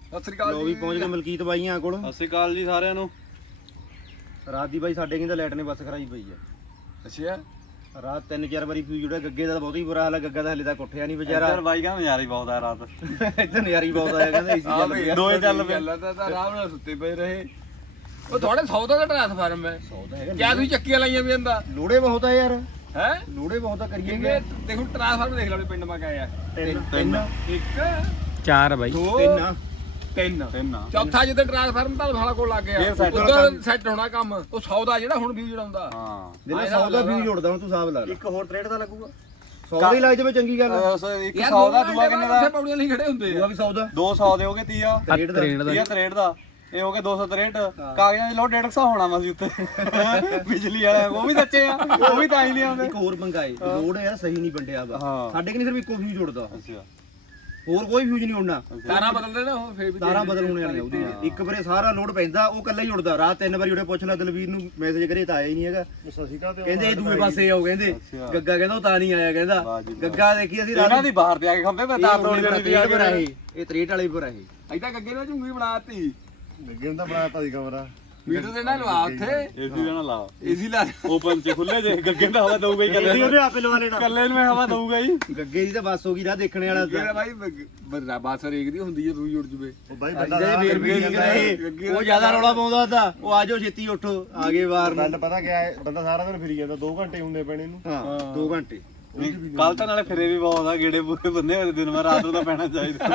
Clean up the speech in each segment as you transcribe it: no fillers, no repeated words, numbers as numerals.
ਸਤਿ ਸ੍ਰੀ ਅਕਾਲ ਲੋ ਵੀ ਪਹੁੰਚ ਗਏ ਮਲਕੀਤ ਬਾਈਆਂ ਕੋਲ। ਸਤਿ ਸ਼੍ਰੀ ਅਕਾਲ ਜੀ ਸਾਰਿਆਂ ਨੂੰ। ਰਾਤ ਦੀ ਬਾਈ ਸਾਡੇ ਕਹਿੰਦਾ ਲਾਈਟ ਨੇ ਬੱਸ ਖਰਾਈ ਪਈ ਆ। ਅੱਛਾ ਰਾਤ 3-4 ਵਾਰੀ ਫਿਊਜ਼ ਜੁੜਿਆ। ਗੱਗੇ ਦਾ ਬਹੁਤ ਹੀ ਬੁਰਾ ਹਾਲ ਹੈ। ਗੱਗਾ ਦਾ ਹਲੇ ਤੱਕ ਉੱਠਿਆ ਨਹੀਂ ਵਿਚਾਰਾ। ਇੱਧਰ ਬਾਈ ਕਹਿੰਦਾ ਨਜ਼ਾਰਾ ਹੀ ਬਹੁਤ ਆ ਰਾਤ। ਇੱਧਰ ਨਜ਼ਾਰੀ ਬਹੁਤ ਆਇਆ ਕਹਿੰਦਾ ਏਸੀ ਚੱਲ ਪਿਆ। ਦੋਏ ਚੱਲ ਪਏ। ਤਾਂ ਆਰਾਮ ਨਾਲ ਸੁੱਤੇ ਪਏ ਰਹੇ। ਉਹ ਤੁਹਾਡੇ ਸੌਦਾ ਦਾ ਟ੍ਰਾਂਸਫਾਰਮ ਹੈ। ਸੌਦਾ ਹੈਗਾ ਕਿਆ ਤੁਸੀਂ ਚੱਕੀਆਂ ਲਾਈਆਂ ਵੀ ਅੰਦਾ ਲੋੜੇ ਬਹੁਤ ਆ ਯਾਰ। ਹੈ ਲੋੜੇ ਬਹੁਤ ਆ ਕਰੀਏ ਕਿੰਨੇ ਦੇਖੋ ਟ੍ਰਾਂਸਫਾਰਮ ਦੇਖ ਲਓ ਪਿੰਡ ਮਾ ਗਏ ਆ। ਤਿੰਨ 1 4 ਬਾਈ 2 ਤਿੰਨ 3 ਚੌਥਾ ਜਿੱਦੇ ਟ੍ਰਾਂਸਫਾਰਮ ਤਾਂ ਸਾਲਾ ਕੋਲ ਲੱਗ ਗਿਆ ਉਧਰ ਸੈੱਟ ਹੋਣਾ ਕੰਮ। ਉਹ ਸੌਦਾ ਜਿਹੜਾ ਹੁਣ ਵੀ ਜੜਾਉਂਦਾ ਹਾਂ ਜਿਹਨੇ ਸੌਦਾ ਫਿਊਜ਼ ਜੁੜਦਾ ਹੁਣ ਤੂੰ ਹਿਸਾਬ ਲਾ ਲੈ। ਇੱਕ ਹੋਰ 63 ਦਾ ਲੱਗੂਗਾ। ਸੌਦਾ ਹੀ ਲੱਗ ਜਾਵੇ ਚੰਗੀ ਗੱਲ। ਇੱਕ 100 ਦਾ ਦੂਆ ਕਿੰਨੇ ਦਾ? ਉੱਥੇ ਪੌੜੀਆਂ ਲਈ ਖੜੇ ਹੁੰਦੇ ਉਹਦਾ ਆ। ਵੀ ਸੌਦਾ 200 ਦੇ ਹੋਗੇ 30 63 ਦਾ 63 ਦਾ ਇਹ ਹੋ ਗਿਆ 263 ਕਾਗਜ਼ਾਂ ਦੀ ਲੋਡ 150 ਹੋਣਾ ਵਾ ਸੀ ਉੱਤੇ ਬਿਜਲੀ ਵਾਲਾ ਉਹ ਵੀ ਸੱਚੇ ਆ ਉਹ ਵੀ ਤਾਂ ਹੀ ਨਹੀਂ ਆਉਂਦੇ। ਇੱਕ ਹੋਰ ਮੰਗਾਏ ਲੋੜ ਯਾਰ ਸਹੀ ਨਹੀਂ ਵੰਡਿਆ ਵਾ। ਹਾਂ। ਸਾਡੇ ਕਿ ਨਹੀਂ ਸਿਰਫ ਇੱਕੋ ਫਿਊਜ਼ ਜੁੜਦਾ। ਅੱਛਾ ਹੋਰ ਕੋਈ ਫਿਊਜ਼ ਨਹੀਂ ਉੜਨਾ। ਤਾਰਾਂ ਬਦਲਦੇ ਨਾ ਉਹ ਫੇਰ ਵੀ ਤਾਰਾਂ ਬਦਲ ਹੋਣੇ ਵਾਲੀਆਂ ਉਹਦੀਆਂ। ਇੱਕ ਵਾਰੇ ਸਾਰਾ ਲੋਡ ਪੈਂਦਾ ਉਹ ਕੱਲਾ ਹੀ ਉੜਦਾ। ਰਾਤ 3 ਵਾਰੀ ਉੜੇ ਪੁੱਛ ਲੈ ਦਲਵੀਰ ਨੂੰ ਮੈਸੇਜ ਕਰੇ ਤਾਂ ਆਇਆ ਹੀ ਨਹੀਂ ਹੈਗਾ। ਕਹਿੰਦੇ ਇਹ ਦੂਏ ਪਾਸੇ ਆਓ ਕਹਿੰਦੇ। ਗੱਗਾ ਕਹਿੰਦਾ ਉਹ ਤਾਂ ਨਹੀਂ ਆਇਆ ਕਹਿੰਦਾ। ਗੱਗਾ ਦੇਖੀ ਅਸੀਂ ਇਹਨਾਂ ਦੀ ਬਾਹਰ ਤੇ ਆ ਕੇ ਖੰਭੇ ਮੈਂ ਤਾਂ ਤੋੜ ਦੇਣੀ ਸੀ ਪਰ ਆਏ ਇਹ 63 ਵਾਲੇ ਪਰ ਆਏ। ਐਦਾਂ ਗੱਗੇ ਨੇ ਝੁੰਗੀ ਬਣਾਤੀ। ਲੱਗੇ ਹੁੰਦਾ ਬਣਾਤਾ ਸੀ ਕਮਰਾ। ਮੀਟਰ ਦੇ ਨਾਲ ਲਵਾ ਉੱਥੇ ਏਸੀ ਨਾ ਲਾ ਏਸੀ ਲਾ ਓਪਨ ਚ ਖੁੱਲੇ ਜੇ ਗੱਗੇ ਦਾ ਹਵਾ ਦਊਗਾ ਹੀ ਕੱਲੇ ਉਹਦੇ ਆਪੇ ਲਵਾ ਲੈਣਾ। ਕੱਲੇ ਨੂੰ ਹਵਾ ਦਊਗਾ ਹੀ। ਗੱਗੇ ਦੀ ਤਾਂ ਬੱਸ ਹੋ ਗਈ ਰਾਹ ਦੇਖਣੇ ਵਾਲਾ ਕਿਹੜਾ ਭਾਈ ਬਾਸ ਰੇਕ ਦੀ ਹੁੰਦੀ ਹੈ ਤੂੰ ਜੁੜ ਜਵੇ। ਉਹ ਬਾਈ ਫੇਰ ਵੀ ਠੀਕ ਰਹੇ। ਉਹ ਜ਼ਿਆਦਾ ਰੌਲਾ ਪਾਉਂਦਾ ਤਾਂ ਉਹ ਆਜੋ ਛੇਤੀ ਉੱਠੋ ਆਗੇ ਵਾਰ ਨੂੰ। ਗੱਲ ਪਤਾ ਕਿਆ ਹੈ, ਬੰਦਾ ਸਾਰਾ ਦਿਨ ਫਿਰੀ ਜਾਂਦਾ 2 ਘੰਟੇ ਹੁੰਦੇ ਪੈਣੇ ਨੂੰ। ਹਾਂ 2 ਘੰਟੇ। ਕੱਲ ਤਾਂ ਨਾਲੇ ਫਿਰੇ ਵੀ ਬਹੁਤ ਆ ਗੇੜੇ ਪੂਰੇ ਬੰਦੇ ਹੋਏ ਦਿਨ ਮੈਂ ਰਾਤ ਨੂੰ ਤਾਂ ਪੈਣਾ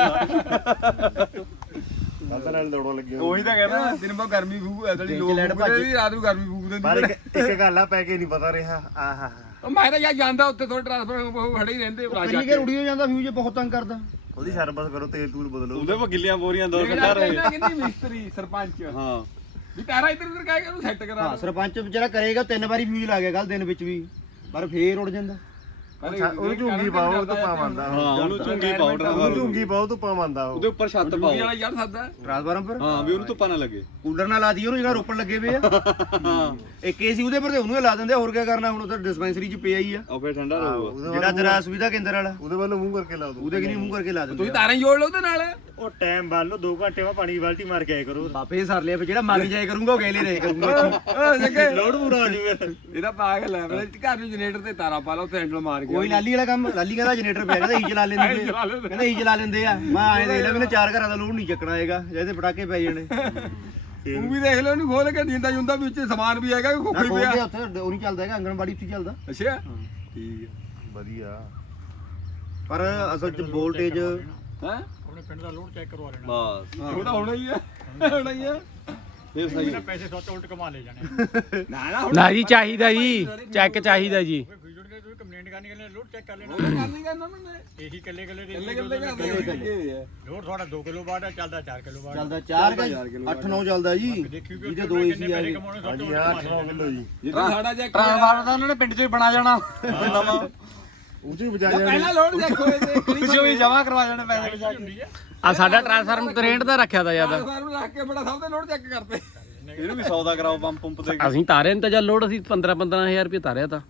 ਚਾਹੀਦਾ। ਬੰਦਾ ਨਾਲ ਦੌੜਨ ਲੱਗੇ ਉਹੀ ਤਾਂ ਕਹਿੰਦਾ ਦਿਨ ਬਾ ਗਰਮੀ ਫੂਕ ਐਤਲੀ ਲੋਕ ਰਾਤ ਨੂੰ ਗਰਮੀ ਫੂਕ ਪਰ ਦਿੰਦੀ। ਇੱਕ ਗੱਲ ਆ ਪੈ ਕੇ ਨਹੀਂ ਪਤਾ ਰਿਹਾ। ਆਹਾ ਉਹ ਮੈਂ ਤਾਂ ਯਾਰ ਜਾਂਦਾ ਉੱਥੇ ਥੋੜਾ ਟ੍ਰਾਂਸਫਰ ਖੜੇ ਹੀ ਰਹਿੰਦੇ ਪਹਿਲੀ ਵਾਰ ਉੜੀ ਹੋ ਜਾਂਦਾ ਫਿਊਜ਼ ਬਹੁਤ ਤੰਗ ਕਰਦਾ। ਉਹਦੀ ਸਰਵਿਸ ਕਰੋ ਤੇਲ ਤੂਲ ਬਦਲੋ। ਉਹਦੇ ਪਾ ਗਿੱਲੀਆਂ ਬੋਰੀਆਂ ਦੋ ਕੱਢਾ ਰਹੇ। ਕਿੰਨੀ ਮਿਸਤਰੀ ਸਰਪੰਚ ਹਾਂ ਵੀ ਤਾਰਾ ਇੱਧਰ ਉੱਧਰ ਕਹਿ ਕੇ ਉਹਨੂੰ ਸੈੱਟ ਕਰਾ। ਹਾਂ ਸਰਪੰਚ ਵਿਚਾਰਾ ਕਰੇਗਾ 3 ਵਾਰੀ ਫਿਊਜ਼ ਲਾ ਗਿਆ ਕੱਲ ਦਿਨ ਵਿੱਚ ਵੀ ਪਰ ਫੇਰ ਉੜ ਜਾਂਦਾ। ਉਹਨੂੰ ਝੁੰਗੀ ਪਾਓ ਧੁੱਪਾ ਮੰਦਾ। ਹਾਂ ਉਹਨੂੰ ਝੁੰਗੀ ਪਾਊਡਰ ਉਹਨੂੰ ਝੁੰਗੀ ਪਾਓ ਧੁੱਪਾ ਮੰਦਾ। ਉਹਦੇ ਉੱਪਰ ਛੱਤ ਝੁੰਗੀ ਪਾਓ। ਵਾਲਾ ਯਾਰ ਸਾਦਾ ਟ੍ਰਾਂਸਫਾਰਮ ਪਰ ਹਾਂ ਵੀ ਉਹਨੂੰ ਧੁੱਪਾ ਨਾ ਲੱਗੇ। ਕੂਲਰ ਨਾਲ ਲਾ ਦਈਏ ਉਹਨੂੰ ਜਿਹੜਾ ਰੋਪਣ ਲੱਗੇ ਪਏ ਆ। ਇੱਕ ਏਸੀ ਉਹਦੇ ਪਰ ਤੇ ਉਹਨੂੰ ਹੀ ਲਾ ਦਿੰਦੇ। ਹੋਰ ਕੀ ਕਰਨਾ ਹੁਣ ਉੱਧਰ ਡਿਸਪੈਂਸਰੀ 'ਚ ਪਿਆ ਹੀ ਆ ਉਹ ਫੇਰ ਠੰਡਾ ਰਹੂਗਾ। ਜਿਹੜਾ ਤੇਰਾ ਸੁਵਿਧਾ ਕੇਂਦਰ ਵਾਲਾ ਉਹਦੇ ਵੱਲ ਮੂੰਹ ਕਰਕੇ ਲਾ ਦੋ। ਉਹਦੇ ਕਿ ਨਹੀਂ ਮੂੰਹ ਕਰਕੇ ਲਾ ਦਿੰਦੇ। ਤੁਸੀਂ ਤਾਰਾਂ ਹੀ ਜੋੜ ਲਓ ਉਹਦੇ ਨਾਲ। ਉਹ ਟਾਈਮ ਬੰਨ ਲਓ 2 ਘੰਟੇ ਬਾਅਦ ਪਾਣੀ ਦੀ ਬਾਲਟੀ ਮਾਰ ਕੇ ਆਇਆ ਕਰੋ। ਬਾਪੇ ਸਰ ਲਿਆ ਜਿਹੜਾ ਮੰਗ ਜਾਏ ਕਰੂੰਗਾ ਉਹ ਗੇਲੇ ਰਹੇ ਕਰੂੰਗਾ। ਜੱਗੇ ਲੋਡ ਪੂਰਾ ਹੋ ਜੂਗਾ। ਇਹਦਾ ਪਾਗਲ ਹੈ ਮੇਰੇ ਘਰ ਨੂੰ ਜਨਰੇਟਰ ਤੇ ਤਾਰਾਂ ਪਾ ਲਾ ਉੱਥੇ ਹੈਂਡਲ ਮਾਰ ਕੇ। ਕੋਈ ਲਾਲੀ ਵਾਲਾ ਕੰਮ। ਲਾਲੀ ਕਹਿੰਦਾ ਜਨਰੇਟਰ ਪਿਆ ਕਹਿੰਦਾ ਇਹੀ ਚਲਾ ਲੈਂਦੇ ਨੇ। ਕਹਿੰਦਾ ਇਹੀ ਚਲਾ ਲੈਂਦੇ ਆ। ਮੈਂ ਐਂ ਦੇਖ ਲਿਆ ਮੈਨੂੰ 4 ਘਰਾਂ ਦਾ ਲੋਡ ਨਹੀਂ ਚੱਕਣਾ ਹੈਗਾ ਜਿਹਦੇ ਪਟਾਕੇ ਪੈ ਜਾਣੇ। ਤੂੰ ਵੀ ਦੇਖ ਲੈ ਉਹਨੂੰ ਖੋਲ ਕੇ ਜਿੰਦਾ ਜੁੰਦਾ ਵਿੱਚ ਸਮਾਨ ਵੀ ਹੈਗਾ ਖੋਖੀ ਖੋਲ ਪਿਆ। ਕੇ ਉੱਥੇ ਉਹ ਨਹੀਂ ਚੱਲਦਾ ਹੈਗਾ ਆਂਗਣਵਾੜੀ ਉੱਥੇ ਚੱਲਦਾ। ਅੱਛਾ ਠੀਕ ਹੈ ਵਧੀਆ। ਪਰ ਅਸਲ 'ਚ ਵੋਲਟੇਜ ਹੈ ਆਪਣੇ ਪਿੰਡ ਦਾ ਲੋਡ ਚੈੱਕ ਕਰਵਾ ਲੈਣਾ। ਬਸ ਉਹ ਤਾਂ ਹੋਣਾ ਹੀ ਹੈ ਹੋਣਾ ਹੀ ਹੈ। ਫੇਰ ਸਹੀ ਪੈਸੇ ਸੋਚ ਉਲਟ ਕਮਾ ਲੈ ਜਾਣੇ। ਨਾ ਹੁਣ ਨਾ ਜੀ ਚਾਹੀਦਾ ਜੀ ਚੈੱਕ ਚਾਹੀਦਾ ਜੀ। ਵੀਡੀਓ ਤੇ ਤੁਸੀਂ ਕੰਪਲੇਂਟ ਕਰਨੀ ਕਰਨੀ ਲੋਡ ਚੈੱਕ ਕਰ ਲੈਣਾ। ਉਹ ਕਰਨੀ ਕਰਨਾ ਮੈਨੇ ਇਹੀ ਕੱਲੇ ਕੱਲੇ ਕੱਲੇ ਕੱਲੇ ਕਰਦੇ ਲੋਡ ਤੁਹਾਡਾ 2 ਕਿਲੋ ਵਾਟ ਚੱਲਦਾ 4 ਕਿਲੋ ਵਾਟ ਚੱਲਦਾ 4 8-9 ਚੱਲਦਾ ਜੀ। ਜਿਹਦੇ 2 ਏਸੀ ਆ ਗਏ। ਹਾਂਜੀ 8-9 ਕਿਲੋ ਜੀ। ਜਿੱਦਾਂ ਸਾਡਾ ਚੈੱਕ ਟ੍ਰਾਂਸਫਾਰਮਰ ਤਾਂ ਉਹਨਾਂ ਨੇ ਪਿੰਡ 'ਚ ਹੀ ਬਣਾ ਜਾਣਾ ਨਵਾਂ। ਉਹ ਚ ਬਜਾ ਜਾਣੇ। ਪਹਿਲਾਂ ਲੋਡ ਚੈੱਕ ਹੋਏ ਤੇ ਕੁਝ ਵੀ ਜਮਾ ਕਰਵਾ ਜਾਣੇ ਪੈਸੇ ਬਚਾ ਕੇ। ਆ ਸਾਡਾ ਟ੍ਰਾਂਸਫਾਰਮ 63 ਦਾ ਰੱਖਿਆ ਤਾਂ ਜਿਆਦਾ। ਨੂੰ ਰੱਖ ਕੇ ਬੜਾ ਸਭ ਦੇ ਲੋਡ ਚੈੱਕ ਕਰਦੇ। ਇਹਨੂੰ ਵੀ 100 ਦਾ ਕਰਾਓ ਪੰਪ ਤੇ। ਅਸੀਂ ਤਾਰੇ ਨੇ ਤਾਂ ਜਦ ਲੋਡ ਅਸੀਂ 15-15000 ਰੁਪਏ ਤਾਰਿਆ ਤਾਂ।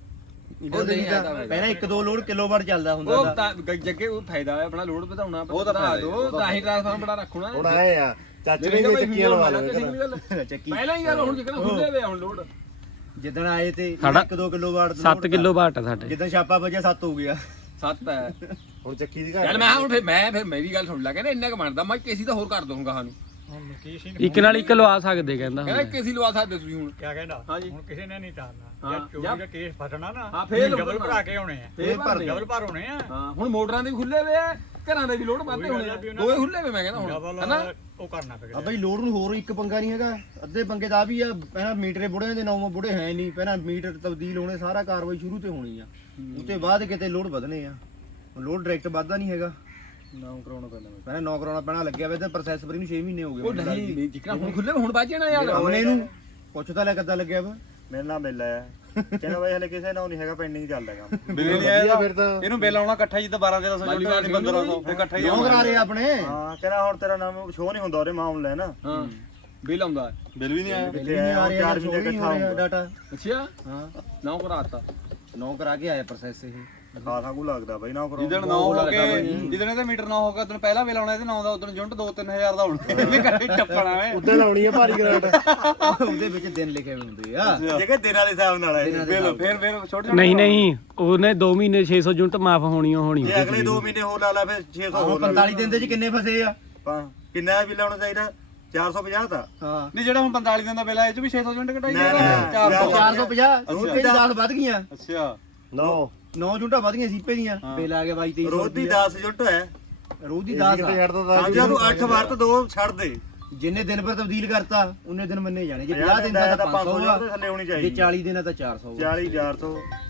ਪਹਿਲਾਂ 1-2 ਲੋਡ ਕਿਲੋਵਾਟ ਚੱਲਦਾ ਹੁੰਦਾ ਉਹ ਤਾਂ। ਤਾਂ ਜੱਗੇ ਉਹ ਫਾਇਦਾ ਹੈ ਆਪਣਾ ਲੋਡ ਵਧਾਉਣਾ ਵਧਾ ਦੋ ਤਾਂ ਹੀ ਟ੍ਰਾਂਸਫਾਰਮ ਬੜਾ ਰੱਖਣਾ। ਹੁਣ ਆਏ ਆ ਚਾਚੇ ਨੇ ਚੱਕੀਆਂ ਲਵਾ ਲਏ। ਚੱਕੀ ਪਹਿਲਾਂ ਹੀ ਯਾਰ ਹੁਣ ਜਿੱਕਣਾ ਖੁੱਲੇ ਵੇ ਹੁਣ ਲੋਡ। ਜਿੱਦਣ ਆਏ ਤੇ ਸਾਡਾ 1-2 ਕਿਲੋਵਾਟ 7 ਕਿਲੋ ਵਾਟ ਆ ਸਾਡੇ। ਜਿੱਦਣ ਛਾਪਾ ਵੱਜਿਆ 7 ਹੋ ਗਿਆ। 7 ਹੈ ਹੁਣ ਚੱਕੀ ਦੀ ਚੱਲ ਮੈਂ ਹੁਣ ਫਿਰ ਮੇਰੀ ਗੱਲ ਸੁਣ ਲੈ ਕਹਿੰਦਾ ਇੰਨਾ ਕੁ ਬਣਦਾ ਮੈਂ ਕੇਸੀ ਤਾਂ ਹੋਰ ਕਰ ਦਊਂਗਾ ਸਾਨੂੰ। ਇੱਕ ਨਾਲ ਇੱਕ ਲਵਾ ਸਕਦੇ ਕਹਿੰਦਾ। ਕਹਿੰਦਾ ਕੇਸੀ ਲਵਾ ਸਕਦੇ ਤੁਸੀਂ ਹੁਣ। ਕਿਆ ਕਹਿੰਦਾ ਹਾਂਜੀ ਹੁਣ ਕਿਸੇ ਨੇ ਨਹੀਂ ਤਾਰਨਾ। ਹਾਂ, ਜੇ ਚੋਰੀ ਦਾ ਕੇਸ ਫਸਣਾ ਨਾ ਹਾਂ, ਫੇਰ ਡਬਲ ਭਰਾ ਕੇ ਆਉਣੇ ਆ। ਫੇਰ ਭਰਦੇ ਡਬਲ ਭਰ ਹੋਣੇ ਆ। ਹਾਂ ਹੁਣ ਮੋਟਰਾਂ ਦੇ ਵੀ ਖੁੱਲੇ ਵੇ ਆ ਘਰਾਂ ਦੇ ਵੀ ਲੋਡ ਵੱਧਦੇ ਹੋਣੇ ਆ। ਦੋਏ ਖੁੱਲੇ ਵੇ ਮੈਂ ਕਹਿੰਦਾ ਹੁਣ ਹੈਨਾ। ਉਹ ਕਰਨਾ ਪਏਗਾ। ਆ ਬਈ ਲੋਡ ਨੂੰ ਹੋਰ ਇੱਕ ਪੰਗਾ ਨਹੀਂ ਹੈਗਾ। ਅੱਧੇ ਪੰਗੇ ਤਾਂ ਆ ਵੀ ਆ ਪਹਿਲਾਂ ਮੀਟਰੇ ਬੁੜੇ ਦੇ 9 ਬੁੜੇ ਹੈ ਨਹੀਂ। ਪਹਿਲਾਂ ਮੀਟਰ ਤਬਦੀਲ ਹੋਣੇ ਸਾਰਾ ਕਾਰਵਾਈ ਸ਼ੁਰੂ ਤੇ ਹੋਣੀ ਆ। ਉਤੇ ਬਾਅਦ ਕਿਤੇ ਲੋਡ ਵਧਣੇ ਆ। ਲੋਡ ਡਾਇਰੈਕਟ ਵੱਧਦਾ ਨਹੀਂ ਹੈਗਾ। 9 ਕਰਾਉਣਾ ਪਹਿਲਾਂ ਪਹਿਲਾਂ 9 ਕਰਾਉਣਾ ਪੈਣਾ ਲੱਗਿਆ ਵੇ ਤੇ ਪ੍ਰੋਸੈਸ ਪਰ ਇਹਨੂੰ 6 ਮਹੀਨੇ ਹੋ ਉਹ ਗਏ। ਨਹੀਂ ਜਿੱਕਣਾ ਹੁਣ ਖੁੱਲੇ ਹੁਣ ਵੱਜ ਜਾਣਾ ਯਾਰ। ਉਹਨੇ ਇਹਨੂੰ ਪੁੱਛਦਾ ਲੈ ਕਿੱਦਾਂ ਲੱਗਿਆ ਵਾ। ਮੇਰੇ ਨਾਲ ਮਿਲ ਆਇਆ ਕਹਿੰਦਾ ਬਾਈ ਹਲੇ ਕਿਸੇ ਨਾਲ ਨਹੀਂ ਹੈਗਾ ਪੈਂਡਿੰਗ ਚੱਲਦਾ ਕੰਮ। ਬਿੱਲ ਨਹੀਂ ਆਇਆ ਫਿਰ ਤਾਂ ਇਹਨੂੰ ਬਿੱਲ ਆਉਣਾ ਇਕੱਠਾ ਜਿੱਦਾਂ 12-1300 ਜੁੜਦਾ ਨਹੀਂ 1500 ਫਿਰ ਇਕੱਠਾ ਹੀ ਕਿਉਂ ਕਰਾ ਰਹੇ ਆਪਣੇ। ਹਾਂ ਕਹਿੰਦਾ ਹੁਣ ਤੇਰਾ ਨਾਮ ਸ਼ੋ ਨਹੀਂ ਹੁੰਦਾ ਉਹਦੇ ਮਾਮਲੇ ਨਾ। ਹਾਂ ਬਿੱਲ ਆਉਂਦਾ ਬਿੱਲ ਵੀ ਨਹੀਂ ਆਇਆ। ਬਿੱਲ ਨਹੀਂ ਆ ਰਿਹਾ 4 ਮਹੀਨੇ ਇਕੱਠਾ ਹੋਊਗਾ ਡਾਟਾ। ਅੱਛਾ ਹਾਂ 9 ਕਰਾਤਾ 9 ਕਰਾ ਕੇ ਆਇਆ ਪ੍ਰੋਸੈਸ ਇਹ। ਖਾਸਾ ਕੁ ਲੱਗਦਾ ਬਈ ਨਾ ਕਰੋ ਜਿੱਦਣ 9 ਹੋ ਕੇ ਜਿੱਦਣ ਇਹਦੇ ਮੀਟਰ 9 ਹੋ ਗਿਆ ਤੈਨੂੰ ਪਹਿਲਾਂ ਵੇਲ ਆਉਣਾ ਇਹਦੇ 9 ਦਾ ਉਦੋਂ ਯੂਨਿਟ 2-3000 ਦਾ ਹੋਣਾ ਇਹਨੇ ਕੱਢੇ ਟੱਪਣਾ ਵੇ ਉੱਤੇ ਲਾਉਣੀ ਆ ਭਾਰੀ ਗ੍ਰਾਂਟ ਉਹਦੇ ਵਿੱਚ ਦਿਨ ਲਿਖੇ ਹੁੰਦੇ ਆ ਜਿਹੜੇ ਦਿਨਾਂ ਦੇ ਹਿਸਾਬ ਨਾਲ ਹੈ ਬਿਲ ਫਿਰ ਛੋਟੇ ਨਹੀਂ ਉਹਨੇ 2 ਮਹੀਨੇ 600 ਯੂਨਿਟ ਮਾਫ ਹੋਣੀ ਜੇ ਅਗਲੇ 2 ਮਹੀਨੇ ਹੋਰ ਲਾ ਲਾ ਫਿਰ 600 ਹੋਰ ਲਾ 45 ਦਿਨ ਦੇ ਚ ਕਿੰਨੇ ਫਸੇ ਆ ਕਿੰਨਾ ਬਿੱਲ ਆਉਣਾ ਚਾਹੀਦਾ 450 ਦਾ ਹਾਂ ਨਹੀਂ ਜਿਹੜਾ ਹੁਣ 45 ਦਿਨ ਦਾ ਬਿੱਲ ਆਇਆ ਇਹ ਚ ਵੀ 600 ਯੂਨਿਟ ਕਟਾਈ ਨਾ, ਗਿਆ ਨਾ, 450 ਰੋਟੀ ਦੀ 10 ਵੱਧ ਗਈਆਂ ਅੱਛਾ 9 ਜੁੰਟਾ ਵੱਧ ਗਈਆਂ ਸੀਪੇ ਦੀਆਂ ਬਿੱਲ ਆ ਗਿਆ 22 ਰੋਜ਼ ਦੀ 10 ਯੂਨਿਟ ਹੈ ਰੋਜ਼ ਦੀ 10 ਸਮਝਿਆ ਤੂੰ 8 ਵਾਰ ਤੋਂ 2 ਛੱਡ ਦੇ ਜਿੰਨੇ ਦਿਨ ਪਰ ਤਬਦੀਲ ਕਰਤਾ ਉਹਨੇ ਦਿਨ ਮੰਨੇ ਜਾਣੇ ਜੇ 50 ਦਿਨ ਦਾ ਤਾਂ 500 ਆ ਦੇ ਥੱਲੇ ਹੋਣੀ ਜੇ ਚਾਹੀਦੀ 40 ਦਿਨ ਦਾ ਤਾਂ 400 40 400